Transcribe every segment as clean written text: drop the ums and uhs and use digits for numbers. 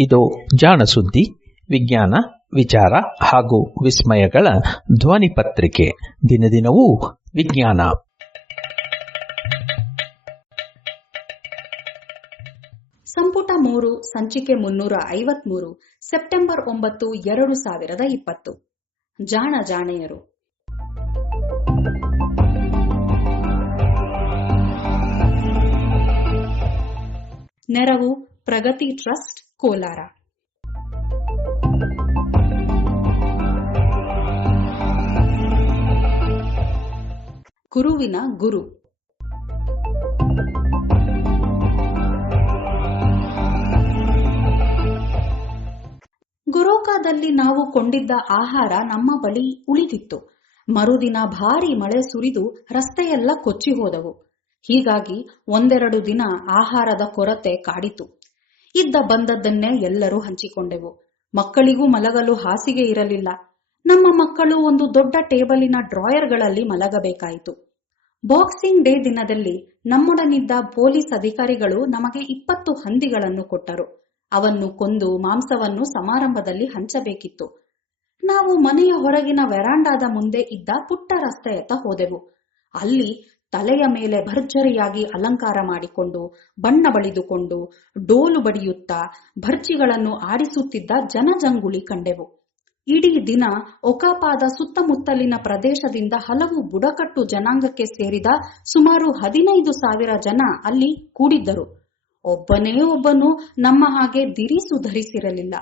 ಇದು ಜಾಣ ಸುದ್ದಿ, ವಿಜ್ಞಾನ, ವಿಚಾರ ಹಾಗೂ ವಿಸ್ಮಯಗಳ ಧ್ವನಿ ಪತ್ರಿಕೆ. ದಿನದಿನವೂ ವಿಜ್ಞಾನ. ಸಂಪುಟ 3 ಸಂಚಿಕೆ 353 ಸೆಪ್ಟೆಂಬರ್ 9, 2020. ಜಾಣ ಜಾಣೆಯರು. ನೆರವು ಪ್ರಗತಿ ಟ್ರಸ್ಟ್, ಕೋಲಾರ. ಗುರುವಿನ ಗುರು. ಗುರೋಕಾದಲ್ಲಿ ನಾವು ಕೊಂಡಿದ್ದ ಆಹಾರ ನಮ್ಮ ಬಳಿ ಉಳಿದಿತ್ತು. ಮರುದಿನ ಭಾರಿ ಮಳೆ ಸುರಿದು ರಸ್ತೆಯೆಲ್ಲ ಕೊಚ್ಚಿ ಹೋದವು. ಹೀಗಾಗಿ ಒಂದೆರಡು ದಿನ ಆಹಾರದ ಕೊರತೆ ಕಾಡಿತು. ಇದ್ದ ಬಂದದ್ದನ್ನೇ ಎಲ್ಲರೂ ಹಂಚಿಕೊಂಡೆವು. ಮಕ್ಕಳಿಗೂ ಮಲಗಲು ಹಾಸಿಗೆ ಇರಲಿಲ್ಲ. ನಮ್ಮ ಮಕ್ಕಳು ಒಂದು ದೊಡ್ಡ ಟೇಬಲಿನ ಡ್ರಾಯರ್ಗಳಲ್ಲಿ ಮಲಗಬೇಕಾಯಿತು. ಬಾಕ್ಸಿಂಗ್ ಡೇ ದಿನದಲ್ಲಿ ನಮ್ಮೊಡನಿದ್ದ ಪೊಲೀಸ್ ಅಧಿಕಾರಿಗಳು ನಮಗೆ 20 ಹಂದಿಗಳನ್ನು ಕೊಟ್ಟರು. ಅವನ್ನು ಕೊಂದು ಮಾಂಸವನ್ನು ಸಮಾರಂಭದಲ್ಲಿ ಹಂಚಬೇಕಿತ್ತು. ನಾವು ಮನೆಯ ಹೊರಗಿನ ವೆರಾಂಡಾದ ಮುಂದೆ ಇದ್ದ ಪುಟ್ಟ ರಸ್ತೆಯತ್ತ ಹೋದೆವು. ಅಲ್ಲಿ ತಲೆಯ ಮೇಲೆ ಭರ್ಜರಿಯಾಗಿ ಅಲಂಕಾರ ಮಾಡಿಕೊಂಡು, ಬಣ್ಣ ಬಳಿದುಕೊಂಡು, ಡೋಲು ಬಡಿಯುತ್ತಾ ಭರ್ಜಿಗಳನ್ನು ಆಡಿಸುತ್ತಿದ್ದ ಜನಜಂಗುಳಿ ಕಂಡೆವು. ಇಡೀ ದಿನ ಒಕಾಪಾದ ಸುತ್ತಮುತ್ತಲಿನ ಪ್ರದೇಶದಿಂದ ಹಲವು ಬುಡಕಟ್ಟು ಜನಾಂಗಕ್ಕೆ ಸೇರಿದ ಸುಮಾರು 15,000 ಜನ ಅಲ್ಲಿ ಕೂಡಿದ್ದರು. ಒಬ್ಬನೇ ಒಬ್ಬನು ನಮ್ಮ ಹಾಗೆ ದಿರಿಸು ಧರಿಸಿರಲಿಲ್ಲ.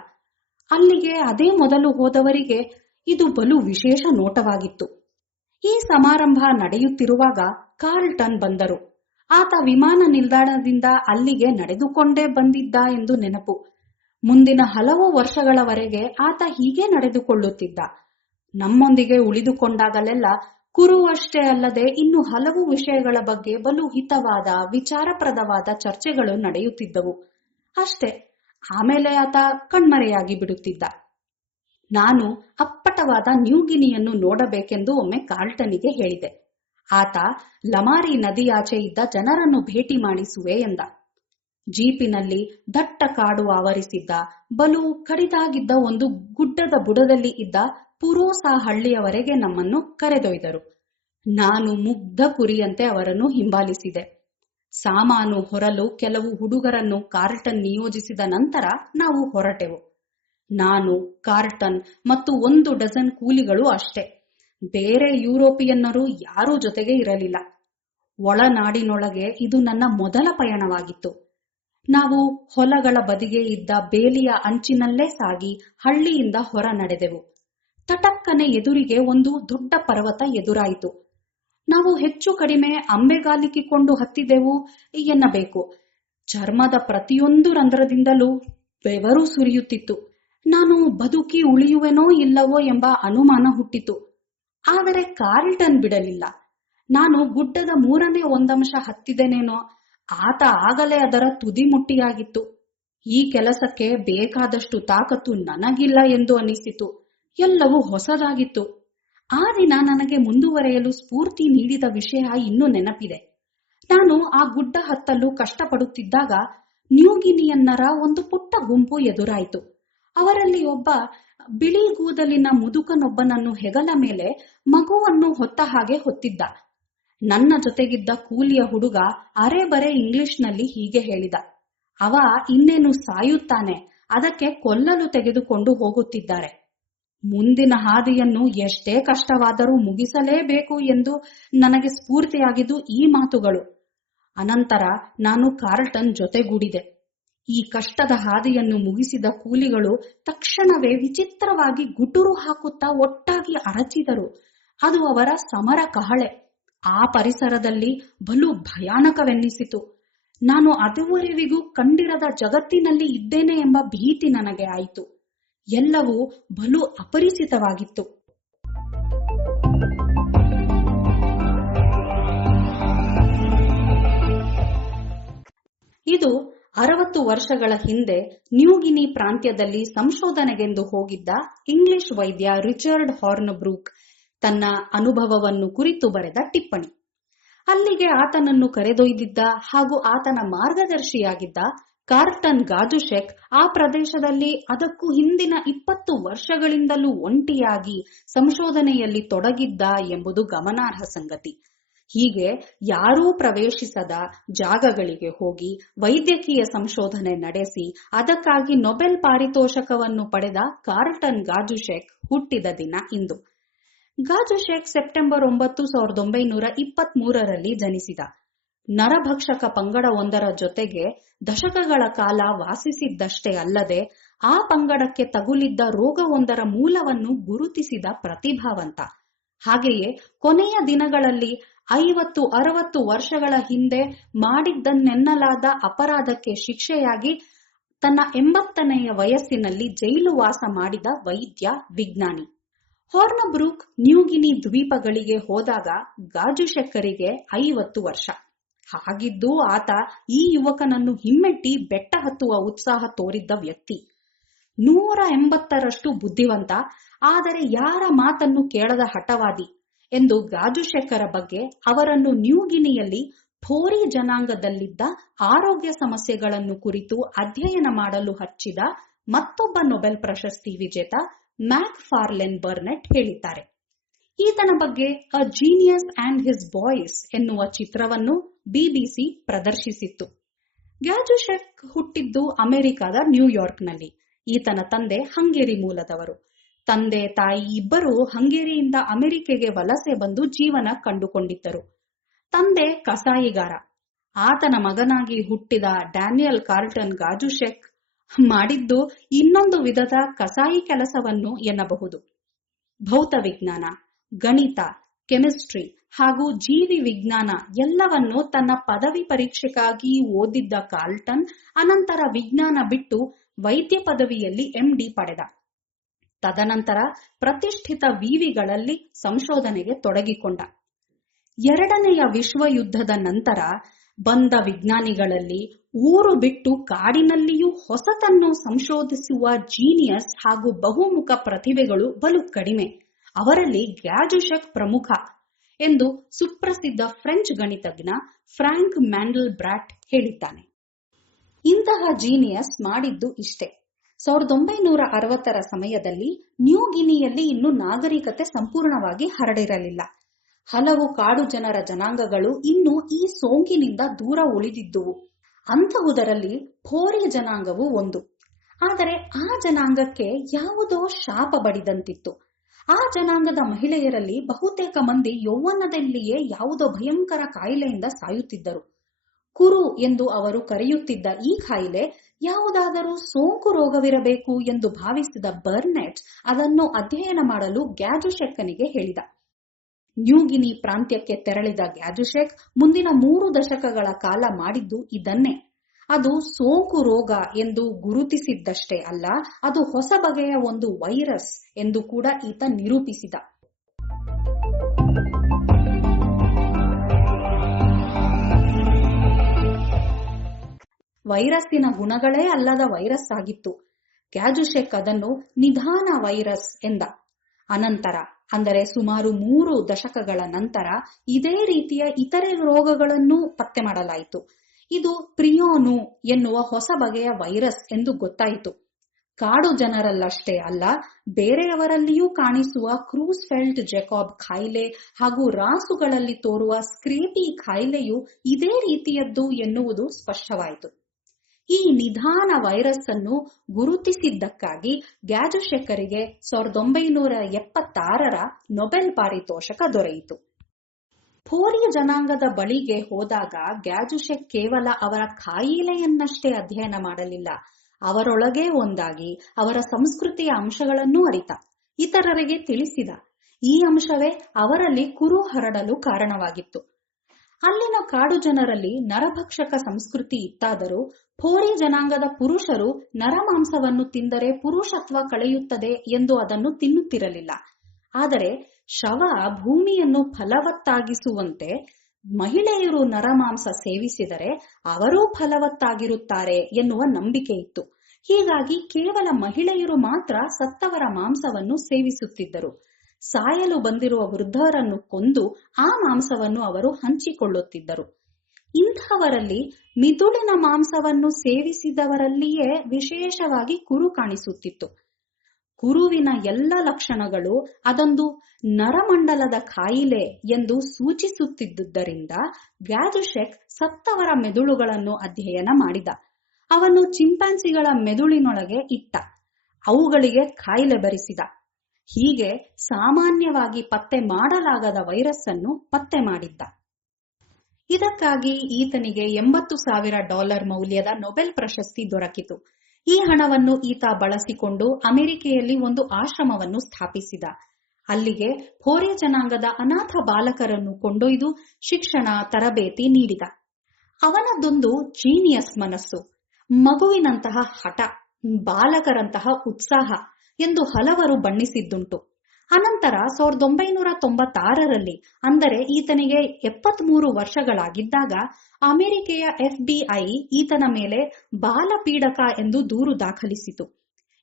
ಅಲ್ಲಿಗೆ ಅದೇ ಮೊದಲು ಹೋದವರಿಗೆ ಇದು ಬಲು ವಿಶೇಷ ನೋಟವಾಗಿತ್ತು. ಈ ಸಮಾರಂಭ ನಡೆಯುತ್ತಿರುವಾಗ ಕಾರ್ಲ್ಟನ್ ಬಂದರು. ಆತ ವಿಮಾನ ನಿಲ್ದಾಣದಿಂದ ಅಲ್ಲಿಗೆ ನಡೆದುಕೊಂಡೇ ಬಂದಿದ್ದ ಎಂದು ನೆನಪು. ಮುಂದಿನ ಹಲವು ವರ್ಷಗಳವರೆಗೆ ಆತ ಹೀಗೆ ನಡೆದುಕೊಳ್ಳುತ್ತಿದ್ದ. ನಮ್ಮೊಂದಿಗೆ ಉಳಿದುಕೊಂಡಾಗಲೆಲ್ಲ ಕುರುವಷ್ಟೇ ಅಲ್ಲದೆ ಇನ್ನು ಹಲವು ವಿಷಯಗಳ ಬಗ್ಗೆ ಬಲು ಹಿತವಾದ, ವಿಚಾರಪ್ರದವಾದ ಚರ್ಚೆಗಳು ನಡೆಯುತ್ತಿದ್ದವು. ಅಷ್ಟೇ. ಆಮೇಲೆ ಆತ ಕಣ್ಮರೆಯಾಗಿ ಬಿಡುತ್ತಿದ್ದ. ನಾನು ಅಪ್ಪಟವಾದ ನ್ಯೂಗಿನಿಯನ್ನು ನೋಡಬೇಕೆಂದು ಒಮ್ಮೆ ಕಾರ್ಲ್ಟನಿಗೆ ಹೇಳಿದೆ. ಆತ ಲಮಾರಿ ನದಿಯಾಚೆ ಇದ್ದ ಜನರನ್ನು ಭೇಟಿ ಮಾಡಿಸುವೆ ಎಂದ. ಜೀಪಿನಲ್ಲಿ ದಟ್ಟ ಕಾಡು ಆವರಿಸಿದ್ದ ಬಲು ಕಡಿದಾಗಿದ್ದ ಒಂದು ಗುಡ್ಡದ ಬುಡದಲ್ಲಿ ಇದ್ದ ಪುರೋಸಾ ಹಳ್ಳಿಯವರೆಗೆ ನಮ್ಮನ್ನು ಕರೆದೊಯ್ದರು. ನಾನು ಮುಗ್ಧ ಕುರಿಯಂತೆ ಅವರನ್ನು ಹಿಂಬಾಲಿಸಿದೆ. ಸಾಮಾನು ಹೊರಲು ಕೆಲವು ಹುಡುಗರನ್ನು ಕಾರ್ಲ್ಟನ್ ನಿಯೋಜಿಸಿದ ನಂತರ ನಾವು ಹೊರಟೆವು. ನಾನು, ಕಾರ್ಲ್ಟನ್ ಮತ್ತು 1 ಡಜನ್ ಕೂಲಿಗಳು ಅಷ್ಟೇ. ಬೇರೆ ಯುರೋಪಿಯನ್ನರು ಯಾರೂ ಜೊತೆಗೆ ಇರಲಿಲ್ಲ. ಒಳನಾಡಿನೊಳಗೆ ಇದು ನನ್ನ ಮೊದಲ ಪಯಣವಾಗಿತ್ತು. ನಾವು ಹೊಲಗಳ ಬದಿಗೆ ಇದ್ದ ಬೇಲಿಯ ಅಂಚಿನಲ್ಲೇ ಸಾಗಿ ಹಳ್ಳಿಯಿಂದ ಹೊರ ನಡೆದೆವು. ತಟಕ್ಕನೆ ಎದುರಿಗೆ ಒಂದು ದೊಡ್ಡ ಪರ್ವತ ಎದುರಾಯಿತು. ನಾವು ಹೆಚ್ಚು ಕಡಿಮೆ ಅಂಬೆಗಾಲಿಕ್ಕಿಕೊಂಡು ಹತ್ತಿದೆವು ಎನ್ನಬೇಕು. ಚರ್ಮದ ಪ್ರತಿಯೊಂದು ರಂಧ್ರದಿಂದಲೂ ಬೆವರು ಸುರಿಯುತ್ತಿತ್ತು. ನಾನು ಬದುಕಿ ಉಳಿಯುವೆನೋ ಇಲ್ಲವೋ ಎಂಬ ಅನುಮಾನ ಹುಟ್ಟಿತು. ಆದರೆ ಕಾರ್ಲ್ಟನ್ ಬಿಡಲಿಲ್ಲ. ನಾನು ಗುಡ್ಡದ 3ನೇ 1 ಹತ್ತಿದೆನೇನೋ. ಆತ ಆಗಲೇ ಅದರ ತುದಿ ಮುಟ್ಟಿಯಾಗಿತ್ತು. ಈ ಕೆಲಸಕ್ಕೆ ಬೇಕಾದಷ್ಟು ತಾಕತ್ತು ನನಗಿಲ್ಲ ಎಂದು ಅನಿಸಿತು. ಎಲ್ಲವೂ ಹೊಸದಾಗಿತ್ತು. ಆ ದಿನ ನನಗೆ ಮುಂದುವರೆಯಲು ಸ್ಫೂರ್ತಿ ನೀಡಿದ ವಿಷಯ ಇನ್ನೂ ನೆನಪಿದೆ. ನಾನು ಆ ಗುಡ್ಡ ಹತ್ತಲು ಕಷ್ಟಪಡುತ್ತಿದ್ದಾಗ ನ್ಯೂಗಿನಿಯನ್ನರ ಒಂದು ಪುಟ್ಟ ಗುಂಪು ಎದುರಾಯಿತು. ಅವರಲ್ಲಿ ಒಬ್ಬ ಬಿಳಿ ಕೂದಲಿನ ಮುದುಕನೊಬ್ಬನನ್ನು ಹೆಗಲ ಮೇಲೆ ಮಗುವನ್ನು ಹೊತ್ತ ಹಾಗೆ ಹೊತ್ತಿದ್ದ. ನನ್ನ ಜೊತೆಗಿದ್ದ ಕೂಲಿಯ ಹುಡುಗ ಅರೆಬರೆ ಇಂಗ್ಲಿಷ್ನಲ್ಲಿ ಹೀಗೆ ಹೇಳಿದ: ಅವ ಇನ್ನೇನು ಸಾಯುತ್ತಾನೆ, ಅದಕ್ಕೆ ಕೊಲ್ಲಲು ತೆಗೆದುಕೊಂಡು ಹೋಗುತ್ತಿದ್ದಾರೆ. ಮುಂದಿನ ಹಾದಿಯನ್ನು ಎಷ್ಟೇ ಕಷ್ಟವಾದರೂ ಮುಗಿಸಲೇಬೇಕು ಎಂದು ನನಗೆ ಸ್ಫೂರ್ತಿಯಾಗಿದ್ದು ಈ ಮಾತುಗಳು. ಅನಂತರ ನಾನು ಕಾರ್ಲ್ಟನ್ ಜೊತೆಗೂಡಿದೆ. ಈ ಕಷ್ಟದ ಹಾದಿಯನ್ನು ಮುಗಿಸಿದ ಕೂಲಿಗಳು ತಕ್ಷಣವೇ ವಿಚಿತ್ರವಾಗಿ ಗುಟುರು ಹಾಕುತ್ತಾ ಒಟ್ಟಾಗಿ ಅರಚಿದರು. ಅದು ಅವರ ಸಮರ ಕಹಳೆ. ಆ ಪರಿಸರದಲ್ಲಿ ಬಲು ಭಯಾನಕವೆನ್ನಿಸಿತು. ನಾನು ಅದುವರೆವಿಗೂ ಕಂಡಿರದ ಜಗತ್ತಿನಲ್ಲಿ ಇದ್ದೇನೆ ಎಂಬ ಭೀತಿ ನನಗೆ ಆಯಿತು. ಎಲ್ಲವೂ ಬಲು ಅಪರಿಚಿತವಾಗಿತ್ತು. ಇದು 60 ವರ್ಷಗಳ ಹಿಂದೆ ನ್ಯೂಗಿನಿ ಪ್ರಾಂತ್ಯದಲ್ಲಿ ಸಂಶೋಧನೆಗೆಂದು ಹೋಗಿದ್ದ ಇಂಗ್ಲಿಷ್ ವೈದ್ಯ ರಿಚರ್ಡ್ ಹಾರ್ನ್ಬ್ರೂಕ್ ತನ್ನ ಅನುಭವವನ್ನು ಕುರಿತು ಬರೆದ ಟಿಪ್ಪಣಿ. ಅಲ್ಲಿಗೆ ಆತನನ್ನು ಕರೆದೊಯ್ದಿದ್ದ ಹಾಗೂ ಆತನ ಮಾರ್ಗದರ್ಶಿಯಾಗಿದ್ದ ಕಾರ್ಲ್ಟನ್ ಗಾಜುಶೆಕ್ ಆ ಪ್ರದೇಶದಲ್ಲಿ ಅದಕ್ಕೂ ಹಿಂದಿನ 20 ವರ್ಷಗಳಿಂದಲೂ ಒಂಟಿಯಾಗಿ ಸಂಶೋಧನೆಯಲ್ಲಿ ತೊಡಗಿದ್ದ ಎಂಬುದು ಗಮನಾರ್ಹ ಸಂಗತಿ. ಹೀಗೆ ಯಾರೂ ಪ್ರವೇಶಿಸದ ಜಾಗಗಳಿಗೆ ಹೋಗಿ ವೈದ್ಯಕೀಯ ಸಂಶೋಧನೆ ನಡೆಸಿ ಅದಕ್ಕಾಗಿ ನೊಬೆಲ್ ಪಾರಿತೋಷಕವನ್ನು ಪಡೆದ ಕಾರ್ಲ್ಟನ್ ಗಾಜುಶೆಕ್ ಹುಟ್ಟಿದ ದಿನ ಇಂದು. ಗಾಜುಶೆಕ್ ಸೆಪ್ಟೆಂಬರ್ 9, 1923ರಲ್ಲಿ ಜನಿಸಿದ. ನರಭಕ್ಷಕ ಪಂಗಡವೊಂದರ ಜೊತೆಗೆ ದಶಕಗಳ ಕಾಲ ವಾಸಿಸಿದ್ದಷ್ಟೇ ಅಲ್ಲದೆ ಆ ಪಂಗಡಕ್ಕೆ ತಗುಲಿದ್ದ ರೋಗವೊಂದರ ಮೂಲವನ್ನು ಗುರುತಿಸಿದ ಪ್ರತಿಭಾವಂತ. ಹಾಗೆಯೇ ಕೊನೆಯ ದಿನಗಳಲ್ಲಿ 50-60 ವರ್ಷಗಳ ಹಿಂದೆ ಮಾಡಿದ್ದನ್ನೆನ್ನಲಾದ ಅಪರಾಧಕ್ಕೆ ಶಿಕ್ಷೆಯಾಗಿ ತನ್ನ 80ನೆಯ ವಯಸ್ಸಿನಲ್ಲಿ ಜೈಲು ವಾಸ ಮಾಡಿದ ವೈದ್ಯ, ವಿಜ್ಞಾನಿ. ಹಾರ್ನ್ಬ್ರೂಕ್ ನ್ಯೂಗಿನಿ ದ್ವೀಪಗಳಿಗೆ ಹೋದಾಗ ಗಾಜುಶೆಕ್ಕರಿಗೆ 50 ವರ್ಷ. ಹಾಗಿದ್ದೂ ಆತ ಈ ಯುವಕನನ್ನು ಹಿಮ್ಮೆಟ್ಟಿ ಬೆಟ್ಟ ಹತ್ತುವ ಉತ್ಸಾಹ ತೋರಿದ್ದ ವ್ಯಕ್ತಿ. 180ರಷ್ಟು ಬುದ್ಧಿವಂತ, ಆದರೆ ಯಾರ ಮಾತನ್ನು ಕೇಳದ ಹಠವಾದಿ ಎಂದು ಗಾಜುಶೆಕ್ಕರ ಬಗ್ಗೆ ಅವರನ್ನು ನ್ಯೂಗಿನಿಯಲ್ಲಿ ಫೋರಿ ಜನಾಂಗದಲ್ಲಿದ್ದ ಆರೋಗ್ಯ ಸಮಸ್ಯೆಗಳನ್ನು ಕುರಿತು ಅಧ್ಯಯನ ಮಾಡಲು ಹಚ್ಚಿದ ಮತ್ತೊಬ್ಬ ನೊಬೆಲ್ ಪ್ರಶಸ್ತಿ ವಿಜೇತ ಮ್ಯಾಕ್ ಫಾರ್ಲೆನ್ ಬರ್ನೆಟ್ ಹೇಳಿದ್ದಾರೆ. ಈತನ ಬಗ್ಗೆ a genius and his boys ಎನ್ನುವ ಚಿತ್ರವನ್ನು ಬಿಬಿಸಿ ಪ್ರದರ್ಶಿಸಿತ್ತು. ಗಾಜುಶೆಕ್ ಹುಟ್ಟಿದ್ದು ಅಮೆರಿಕದ ನ್ಯೂಯಾರ್ಕ್ನಲ್ಲಿ. ಈತನ ತಂದೆ ಹಂಗೇರಿ ಮೂಲದವರು. ತಂದೆ ತಾಯಿ ಇಬ್ಬರೂ ಹಂಗೇರಿಯಿಂದ ಅಮೆರಿಕೆಗೆ ವಲಸೆ ಬಂದು ಜೀವನ ಕಂಡುಕೊಂಡಿದ್ದರು. ತಂದೆ ಕಸಾಯಿಗಾರ. ಆತನ ಮಗನಾಗಿ ಹುಟ್ಟಿದ ಡ್ಯಾನಿಯಲ್ ಕಾರ್ಲ್ಟನ್ ಗಾಜುಶೆಕ್ ಮಾಡಿದ್ದು ಇನ್ನೊಂದು ವಿಧದ ಕಸಾಯಿ ಕೆಲಸವನ್ನು ಎನ್ನಬಹುದು. ಭೌತ ವಿಜ್ಞಾನ, ಗಣಿತ, ಕೆಮಿಸ್ಟ್ರಿ ಹಾಗೂ ಜೀವಿ ವಿಜ್ಞಾನ ಎಲ್ಲವನ್ನೂ ತನ್ನ ಪದವಿ ಪರೀಕ್ಷೆಗಾಗಿ ಓದಿದ್ದ ಕಾರ್ಲ್ಟನ್ ಅನಂತರ ವಿಜ್ಞಾನ ಬಿಟ್ಟು ವೈದ್ಯ ಪದವಿಯಲ್ಲಿ MD ಪಡೆದ. ತದನಂತರ ಪ್ರತಿಷ್ಠಿತ ವಿವಿಗಳಲ್ಲಿ ಸಂಶೋಧನೆಗೆ ತೊಡಗಿಕೊಂಡ. 2ನೆಯ ವಿಶ್ವಯುದ್ಧದ ನಂತರ ಬಂದ ವಿಜ್ಞಾನಿಗಳಲ್ಲಿ ಊರು ಬಿಟ್ಟು ಕಾಡಿನಲ್ಲಿಯೂ ಹೊಸತನ್ನು ಸಂಶೋಧಿಸುವ ಜೀನಿಯಸ್ ಹಾಗೂ ಬಹುಮುಖ ಪ್ರತಿಭೆಗಳು ಬಲು ಕಡಿಮೆ. ಅವರಲ್ಲಿ ಗಾಜುಶೆಕ್ ಪ್ರಮುಖ ಎಂದು ಸುಪ್ರಸಿದ್ಧ ಫ್ರೆಂಚ್ ಗಣಿತಜ್ಞ ಫ್ರಾಂಕ್ ಮ್ಯಾಂಡೆಲ್ ಬ್ರಾಟ್ ಹೇಳಿದ್ದಾನೆ. ಇಂತಹ ಜೀನಿಯಸ್ ಮಾಡಿದ್ದು ಇಷ್ಟೇ. 1960ರ ಸಮಯದಲ್ಲಿ ನ್ಯೂಗಿನಿಯಲ್ಲಿ ಇನ್ನೂ ನಾಗರಿಕತೆ ಸಂಪೂರ್ಣವಾಗಿ ಹರಡಿರಲಿಲ್ಲ. ಹಲವು ಕಾಡು ಜನರ ಜನಾಂಗಗಳು ಇನ್ನೂ ಈ ಸೋಂಕಿನಿಂದ ದೂರ ಉಳಿದಿದ್ದುವು. ಅಂತಹುದರಲ್ಲಿ ಫೋರಿ ಜನಾಂಗವು ಒಂದು. ಆದರೆ ಆ ಜನಾಂಗಕ್ಕೆ ಯಾವುದೋ ಶಾಪ ಬಡಿದಂತಿತ್ತು. ಆ ಜನಾಂಗದ ಮಹಿಳೆಯರಲ್ಲಿ ಬಹುತೇಕ ಮಂದಿ ಯೌವನದಲ್ಲಿಯೇ ಯಾವುದೋ ಭಯಂಕರ ಕಾಯಿಲೆಯಿಂದ ಸಾಯುತ್ತಿದ್ದರು. ಕುರು ಎಂದು ಅವರು ಕರೆಯುತ್ತಿದ್ದ ಈ ಕಾಯಿಲೆ ಯಾವುದಾದರೂ ಸೋಂಕು ರೋಗವಿರಬೇಕು ಎಂದು ಭಾವಿಸಿದ ಬರ್ನೆಟ್ ಅದನ್ನು ಅಧ್ಯಯನ ಮಾಡಲು ಗಾಜುಶೆಕ್ಕನಿಗೆ ಹೇಳಿದ. ನ್ಯೂಗಿನಿ ಪ್ರಾಂತ್ಯಕ್ಕೆ ತೆರಳಿದ ಗಾಜುಶೆಕ್ ಮುಂದಿನ 3 ದಶಕಗಳ ಕಾಲ ಮಾಡಿದ್ದು ಇದನ್ನೇ. ಅದು ಸೋಂಕು ರೋಗ ಎಂದು ಗುರುತಿಸಿದ್ದಷ್ಟೇ ಅಲ್ಲ, ಅದು ಹೊಸ ಬಗೆಯ ಒಂದು ವೈರಸ್ ಎಂದು ಕೂಡ ಈತ ನಿರೂಪಿಸಿದ. ವೈರಸ್ಸಿನ ಗುಣಗಳೇ ಅಲ್ಲದ ವೈರಸ್ ಆಗಿತ್ತು. ಗಾಜುಶೆಕ್ ಅದನ್ನು ನಿಧಾನ ವೈರಸ್ ಎಂದ. ಅನಂತರ ಅಂದರೆ ಸುಮಾರು 3 ದಶಕಗಳ ನಂತರ ಇದೇ ರೀತಿಯ ಇತರೆ ರೋಗಗಳನ್ನೂ ಪತ್ತೆ ಮಾಡಲಾಯಿತು. ಇದು ಪ್ರಿಯೋನು ಎನ್ನುವ ಹೊಸ ಬಗೆಯ ವೈರಸ್ ಎಂದು ಗೊತ್ತಾಯಿತು. ಕಾಡು ಜನರಲ್ಲಷ್ಟೇ ಅಲ್ಲ, ಬೇರೆಯವರಲ್ಲಿಯೂ ಕಾಣಿಸುವ ಕ್ರೂಸ್ಫೆಲ್ಟ್ ಜೆಕಾಬ್ ಕಾಯಿಲೆ ಹಾಗೂ ರಾಸುಗಳಲ್ಲಿ ತೋರುವ ಸ್ಕ್ರೇಪಿ ಕಾಯಿಲೆಯು ಇದೇ ರೀತಿಯದ್ದು ಎನ್ನುವುದು ಸ್ಪಷ್ಟವಾಯಿತು. ಈ ನಿಧಾನ ವೈರಸ್ ಅನ್ನು ಗುರುತಿಸಿದ್ದಕ್ಕಾಗಿ ಗಾಜುಶೆಕ್ಕರಿಗೆ 1976ರ ನೊಬೆಲ್ ಪಾರಿತೋಷಕ ದೊರೆಯಿತು. ಫೋರಿ ಜನಾಂಗದ ಬಳಿಗೆ ಹೋದಾಗ ಗಾಜುಶೆಕ್ ಕೇವಲ ಅವರ ಕಾಯಿಲೆಯನ್ನಷ್ಟೇ ಅಧ್ಯಯನ ಮಾಡಲಿಲ್ಲ, ಅವರೊಳಗೆ ಒಂದಾಗಿ ಅವರ ಸಂಸ್ಕೃತಿಯ ಅಂಶಗಳನ್ನೂ ಅರಿತ, ಇತರರಿಗೆ ತಿಳಿಸಿದ. ಈ ಅಂಶವೇ ಅವರಲ್ಲಿ ಕುರು ಹರಡಲು ಕಾರಣವಾಗಿತ್ತು. ಅಲ್ಲಿನ ಕಾಡು ಜನರಲ್ಲಿ ನರಭಕ್ಷಕ ಸಂಸ್ಕೃತಿ ಇತ್ತಾದರೂ ಫೋರಿ ಜನಾಂಗದ ಪುರುಷರು ನರಮಾಂಸವನ್ನು ತಿಂದರೆ ಪುರುಷತ್ವ ಕಳೆಯುತ್ತದೆ ಎಂದು ಅದನ್ನು ತಿನ್ನುತ್ತಿರಲಿಲ್ಲ. ಆದರೆ ಶವ ಭೂಮಿಯನ್ನು ಫಲವತ್ತಾಗಿಸುವಂತೆ ಮಹಿಳೆಯರು ನರಮಾಂಸ ಸೇವಿಸಿದರೆ ಅವರೂ ಫಲವತ್ತಾಗಿರುತ್ತಾರೆ ಎನ್ನುವ ನಂಬಿಕೆ ಇತ್ತು. ಹೀಗಾಗಿ ಕೇವಲ ಮಹಿಳೆಯರು ಮಾತ್ರ ಸತ್ತವರ ಮಾಂಸವನ್ನು ಸೇವಿಸುತ್ತಿದ್ದರು. ಸಾಯಲು ಬಂದಿರುವ ವೃದ್ಧರನ್ನು ಕೊಂದು ಆ ಮಾಂಸವನ್ನು ಅವರು ಹಂಚಿಕೊಳ್ಳುತ್ತಿದ್ದರು. ಇಂಥವರಲ್ಲಿ ಮಿದುಳಿನ ಮಾಂಸವನ್ನು ಸೇವಿಸಿದವರಲ್ಲಿಯೇ ವಿಶೇಷವಾಗಿ ಕುರು ಕಾಣಿಸುತ್ತಿತ್ತು. ಕುರುವಿನ ಎಲ್ಲ ಲಕ್ಷಣಗಳು ಅದೊಂದು ನರಮಂಡಲದ ಕಾಯಿಲೆ ಎಂದು ಸೂಚಿಸುತ್ತಿದ್ದುದರಿಂದ ಗ್ಯಾಜುಶೆಕ್ ಸತ್ತವರ ಮೆದುಳುಗಳನ್ನು ಅಧ್ಯಯನ ಮಾಡಿದ. ಅವನು ಚಿಂಪಾಂಜಿಗಳ ಮೆದುಳಿನೊಳಗೆ ಇಟ್ಟ, ಅವುಗಳಿಗೆ ಕಾಯಿಲೆ ಬರಿಸಿದ. ಹೀಗೆ ಸಾಮಾನ್ಯವಾಗಿ ಪತ್ತೆ ಮಾಡಲಾಗದ ವೈರಸ್ ಅನ್ನು ಪತ್ತೆ ಮಾಡಿದ್ದ. ಇದಕ್ಕಾಗಿ ಈತನಿಗೆ $80,000 ಮೌಲ್ಯದ ನೊಬೆಲ್ ಪ್ರಶಸ್ತಿ ದೊರಕಿತು. ಈ ಹಣವನ್ನು ಈತ ಬಳಸಿಕೊಂಡು ಅಮೆರಿಕೆಯಲ್ಲಿ ಒಂದು ಆಶ್ರಮವನ್ನು ಸ್ಥಾಪಿಸಿದ. ಅಲ್ಲಿಗೆ ಹೋರಿ ಜನಾಂಗದ ಅನಾಥ ಬಾಲಕರನ್ನು ಕೊಂಡೊಯ್ದು ಶಿಕ್ಷಣ ತರಬೇತಿ ನೀಡಿದ. ಅವನದೊಂದು ಜೀನಿಯಸ್ ಮನಸ್ಸು, ಮಗುವಿನಂತಹ ಹಠ, ಬಾಲಕರಂತಹ ಉತ್ಸಾಹ ಎಂದು ಹಲವರು ಬಣ್ಣಿಸಿದ್ದುಂಟು. ಅನಂತರ 1996ರಲ್ಲಿ, ಅಂದರೆ ಈತನಿಗೆ 73 ವರ್ಷಗಳಾಗಿದ್ದಾಗ, ಅಮೆರಿಕೆಯ FBI ಈತನ ಮೇಲೆ ಬಾಲಪೀಡಕ ಎಂದು ದೂರು ದಾಖಲಿಸಿತು.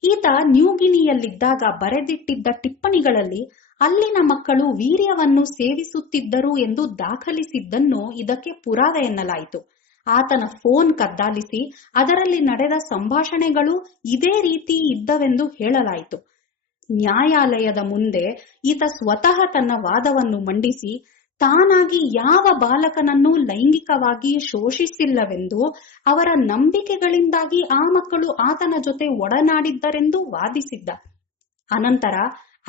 ಈತ ನ್ಯೂಗಿನಿಯಲ್ಲಿದ್ದಾಗ ಬರೆದಿಟ್ಟಿದ್ದ ಟಿಪ್ಪಣಿಗಳಲ್ಲಿ ಅಲ್ಲಿನ ಮಕ್ಕಳು ವೀರ್ಯವನ್ನು ಸೇವಿಸುತ್ತಿದ್ದರು ಎಂದು ದಾಖಲಿಸಿದ್ದನ್ನು ಇದಕ್ಕೆ ಪುರಾವೆ ಎನ್ನಲಾಯಿತು. ಆತನ ಫೋನ್ ಕದ್ದಾಲಿಸಿ ಅದರಲ್ಲಿ ನಡೆದ ಸಂಭಾಷಣೆಗಳು ಇದೇ ರೀತಿ ಇದ್ದವೆಂದು ಹೇಳಲಾಯಿತು. ನ್ಯಾಯಾಲಯದ ಮುಂದೆ ಈತ ಸ್ವತಃ ತನ್ನ ವಾದವನ್ನು ಮಂಡಿಸಿ ತಾನಾಗಿ ಯಾವ ಬಾಲಕನನ್ನೂ ಲೈಂಗಿಕವಾಗಿ ಶೋಷಿಸಿಲ್ಲವೆಂದು, ಅವರ ನಂಬಿಕೆಗಳಿಂದಾಗಿ ಆ ಮಕ್ಕಳು ಆತನ ಜೊತೆ ಒಡನಾಡಿದ್ದರೆಂದು ವಾದಿಸಿದ್ದ. ಅನಂತರ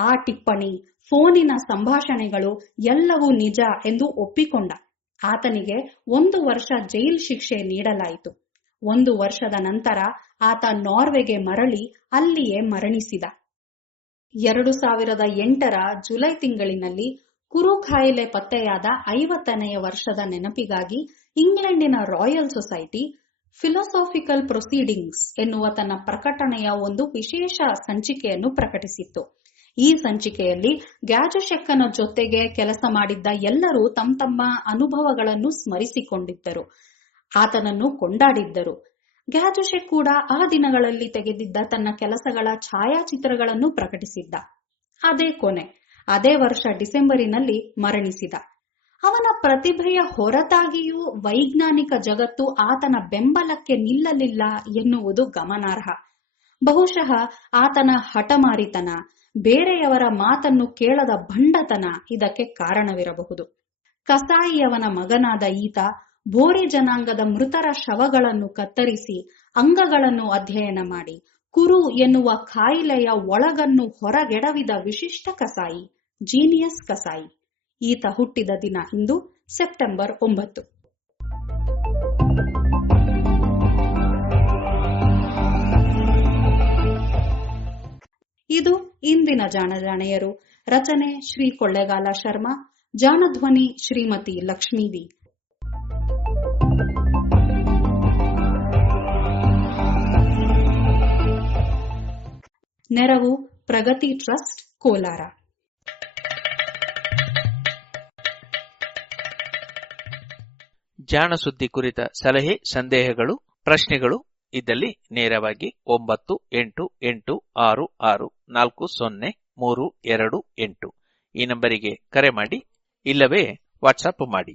ಆ ಟಿಪ್ಪಣಿ, ಫೋನಿನ ಸಂಭಾಷಣೆಗಳು ಎಲ್ಲವೂ ನಿಜ ಎಂದು ಒಪ್ಪಿಕೊಂಡ. ಆತನಿಗೆ 1 ವರ್ಷ ಜೈಲ್ ಶಿಕ್ಷೆ ನೀಡಲಾಯಿತು. 1 ವರ್ಷದ ನಂತರ ಆತ ನಾರ್ವೆಗೆ ಮರಳಿ ಅಲ್ಲಿಯೇ ಮರಣಿಸಿದ. 2008ರ ಜುಲೈ ತಿಂಗಳಿನಲ್ಲಿ ಕುರು ಕಾಯಿಲೆ ಪತ್ತೆಯಾದ 50ನೇ ವರ್ಷದ ನೆನಪಿಗಾಗಿ ಇಂಗ್ಲೆಂಡಿನ ರಾಯಲ್ ಸೊಸೈಟಿ ಫಿಲಸಾಫಿಕಲ್ ಪ್ರೊಸೀಡಿಂಗ್ಸ್ ಎನ್ನುವ ತನ್ನ ಪ್ರಕಟಣೆಯ ಒಂದು ವಿಶೇಷ ಸಂಚಿಕೆಯನ್ನು ಪ್ರಕಟಿಸಿತ್ತು. ಈ ಸಂಚಿಕೆಯಲ್ಲಿ ಗ್ಯಾಜುಶೆಕ್ಕನ ಜೊತೆಗೆ ಕೆಲಸ ಮಾಡಿದ್ದ ಎಲ್ಲರೂ ತಮ್ಮ ಅನುಭವಗಳನ್ನು ಸ್ಮರಿಸಿಕೊಂಡಿದ್ದರು, ಆತನನ್ನು ಕೊಂಡಾಡಿದ್ದರು. ಗ್ಯಾಜುಶೆಕ್ ಕೂಡ ಆ ದಿನಗಳಲ್ಲಿ ತೆಗೆದಿದ್ದ ತನ್ನ ಕೆಲಸಗಳ ಛಾಯಾಚಿತ್ರಗಳನ್ನು ಪ್ರಕಟಿಸಿದ್ದ. ಅದೇ ಕೊನೆ. ಅದೇ ವರ್ಷ ಡಿಸೆಂಬರಿನಲ್ಲಿ ಮರಣಿಸಿದ. ಅವನ ಪ್ರತಿಭೆಯ ಹೊರತಾಗಿಯೂ ವೈಜ್ಞಾನಿಕ ಜಗತ್ತು ಆತನ ಬೆಂಬಲಕ್ಕೆ ನಿಲ್ಲಲಿಲ್ಲ ಎನ್ನುವುದು ಗಮನಾರ್ಹ. ಬಹುಶಃ ಆತನ ಹಠಮಾರಿತನ, ಬೇರೆಯವರ ಮಾತನ್ನು ಕೇಳದ ಭಂಡತನ ಇದಕ್ಕೆ ಕಾರಣವಿರಬಹುದು. ಕಸಾಯಿಯವನ ಮಗನಾದ ಈತ ಬೋರಿ ಜನಾಂಗದ ಮೃತರ ಶವಗಳನ್ನು ಕತ್ತರಿಸಿ ಅಂಗಗಳನ್ನು ಅಧ್ಯಯನ ಮಾಡಿ ಕುರು ಎನ್ನುವ ಕಾಯಿಲೆಯ ಒಳಗನ್ನು ಹೊರಗೆಡವಿದ ವಿಶಿಷ್ಟ ಕಸಾಯಿ, ಜೀನಿಯಸ್ ಕಸಾಯಿ. ಈತ ಹುಟ್ಟಿದ ದಿನ ಇಂದು ಸೆಪ್ಟೆಂಬರ್ 9. ಇದು ಇಂದಿನ ಜಾಣಜಾಣೆಯರು. ರಚನೆ ಶ್ರೀ ಕೊಳ್ಳೇಗಾಲ ಶರ್ಮಾ. ಜಾಣಧ್ವನಿ ಶ್ರೀಮತಿ ಲಕ್ಷ್ಮೀ ವಿ. ನೆರವು ಪ್ರಗತಿ ಟ್ರಸ್ಟ್, ಕೋಲಾರ. ಜಾಣ ಸುದ್ದಿ ಕುರಿತ ಸಲಹೆ, ಸಂದೇಹಗಳು, ಪ್ರಶ್ನೆಗಳು ಇದ್ದಲ್ಲಿ ನೇರವಾಗಿ 9886640328 ಈ ನಂಬರಿಗೆ ಕರೆ ಮಾಡಿ, ಇಲ್ಲವೇ ವಾಟ್ಸಪ್ ಮಾಡಿ.